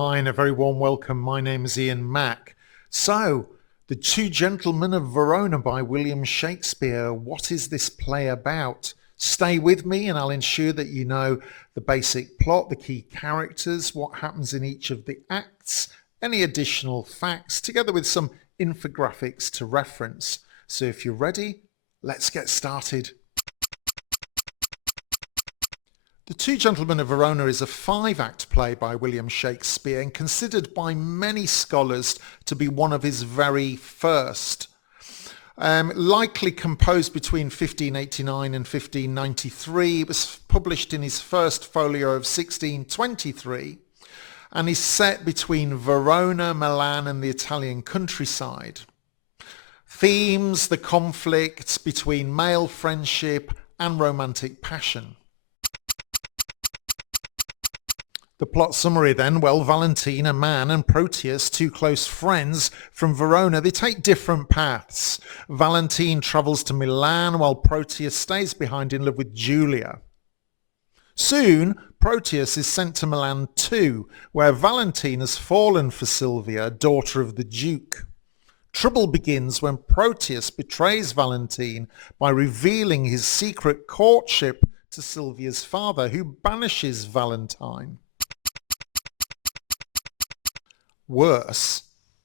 Hi, and a very warm welcome. My name is Ian Mack. So, The Two Gentlemen of Verona by William Shakespeare. What is this play about? Stay with me and I'll ensure that you know the basic plot, the key characters, what happens in each of the acts, any additional facts, together with some infographics to reference. So if you're ready, let's get started. The Two Gentlemen of Verona is a 5-act play by William Shakespeare and considered by many scholars to be one of his very first. Likely composed between 1589 and 1593, it was published in his first folio of 1623 and is set between Verona, Milan and the Italian countryside. Themes: the conflict between male friendship and romantic passion. The plot summary then, well, Valentine, a man, and Proteus, two close friends from Verona, they take different paths. Valentine travels to Milan while Proteus stays behind in love with Julia. Soon, Proteus is sent to Milan too, where Valentine has fallen for Sylvia, daughter of the Duke. Trouble begins when Proteus betrays Valentine by revealing his secret courtship to Sylvia's father, who banishes Valentine. Worse,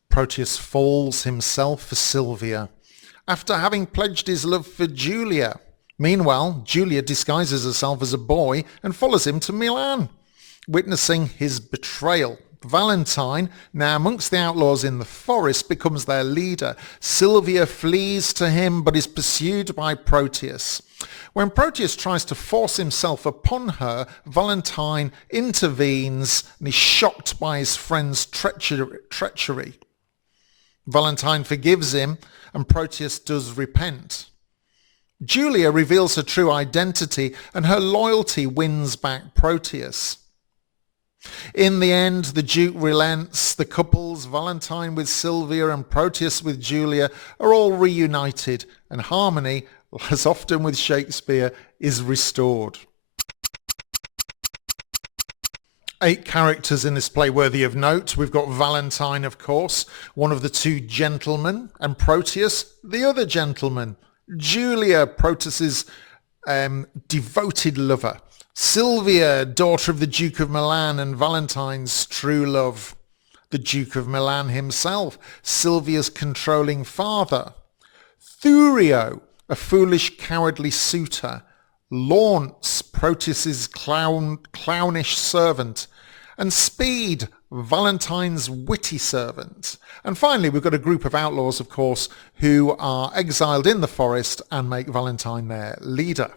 Proteus falls himself for Sylvia after having pledged his love for Julia. Meanwhile, Julia disguises herself as a boy and follows him to Milan. Witnessing his betrayal, Valentine, now amongst the outlaws in the forest, becomes their leader. Sylvia flees to him but is pursued by Proteus. When Proteus tries to force himself upon her, Valentine intervenes and is shocked by his friend's treachery. Valentine forgives him and Proteus does repent. Julia reveals her true identity and her loyalty wins back Proteus. In the end, the Duke relents. The couples, Valentine with Sylvia and Proteus with Julia, are all reunited and harmony, as often with Shakespeare, is restored. 8 characters in this play worthy of note. We've got Valentine, of course, one of the two gentlemen, and Proteus, the other gentleman. Julia, Proteus's devoted lover. Sylvia, daughter of the Duke of Milan and Valentine's true love. The Duke of Milan himself, Sylvia's controlling father. Thurio, a foolish, cowardly suitor. Launce, Proteus's clownish servant. And Speed, Valentine's witty servant. And finally, we've got a group of outlaws, of course, who are exiled in the forest and make Valentine their leader.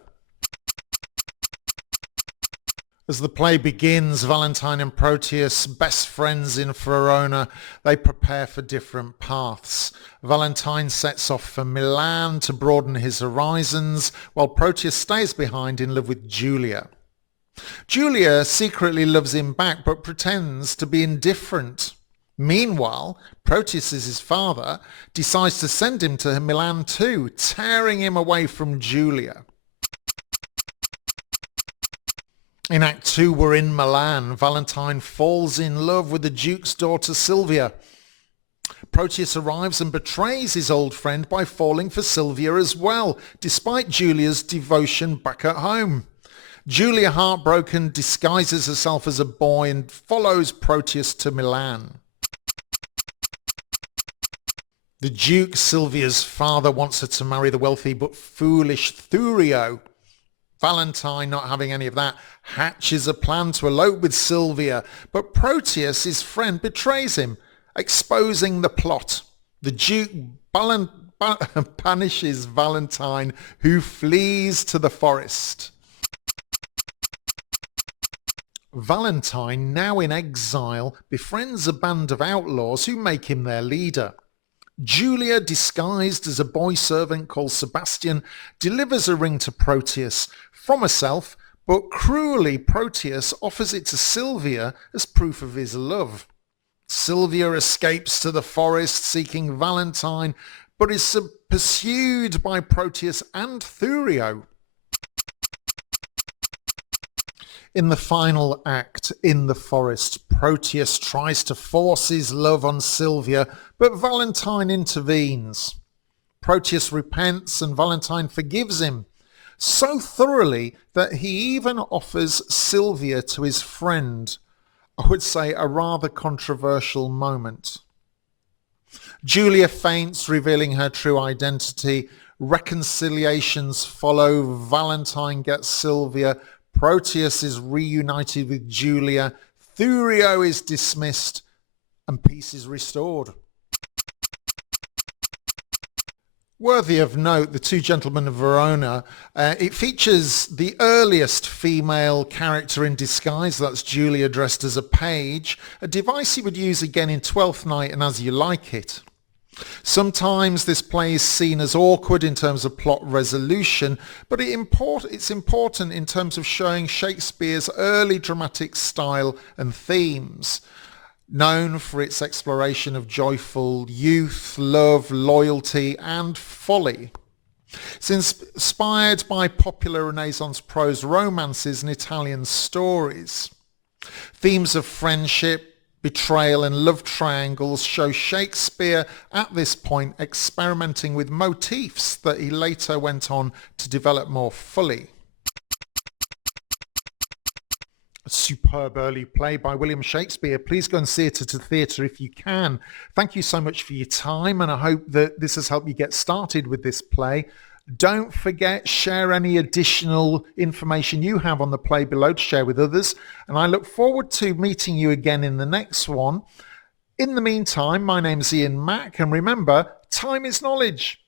As the play begins, Valentine and Proteus, best friends in Verona, they prepare for different paths. Valentine sets off for Milan to broaden his horizons, while Proteus stays behind in love with Julia. Julia secretly loves him back, but pretends to be indifferent. Meanwhile, Proteus' father decides to send him to Milan too, tearing him away from Julia. In Act 2, we're in Milan. Valentine falls in love with the Duke's daughter Sylvia. Proteus arrives and betrays his old friend by falling for Sylvia as well, despite Julia's devotion back at home. Julia, heartbroken, disguises herself as a boy and follows Proteus to Milan. The Duke, Sylvia's father, wants her to marry the wealthy but foolish Thurio. Valentine, not having any of that, hatches a plan to elope with Sylvia, but Proteus, his friend, betrays him, exposing the plot. The Duke banishes Valentine, who flees to the forest. Valentine, now in exile, befriends a band of outlaws who make him their leader. Julia, disguised as a boy servant called Sebastian, delivers a ring to Proteus from herself, but cruelly Proteus offers it to Sylvia as proof of his love. Sylvia escapes to the forest seeking Valentine, but is pursued by Proteus and Thurio. In the final act, in the forest, Proteus tries to force his love on Sylvia, but Valentine intervenes. Proteus repents and Valentine forgives him, so thoroughly that he even offers Sylvia to his friend. I would say a rather controversial moment. Julia faints, revealing her true identity. Reconciliations follow. Valentine gets Sylvia. Proteus is reunited with Julia. Thurio is dismissed and peace is restored. Worthy of note, The Two Gentlemen of Verona, it features the earliest female character in disguise, that's Julia dressed as a page, a device he would use again in Twelfth Night and As You Like It. Sometimes this play is seen as awkward in terms of plot resolution, but it's important in terms of showing Shakespeare's early dramatic style and themes. Known for its exploration of joyful youth, love, loyalty and folly. It's inspired by popular Renaissance prose romances and Italian stories. Themes of friendship, betrayal and love triangles show Shakespeare at this point experimenting with motifs that he later went on to develop more fully. A superb early play by William Shakespeare. Please go and see it at a theatre if you can. Thank you so much for your time, and I hope that this has helped you get started with this play. Don't forget, share any additional information you have on the play below to share with others, and I look forward to meeting you again in the next one. In the meantime, my name's Ian Mack, and remember, time is knowledge.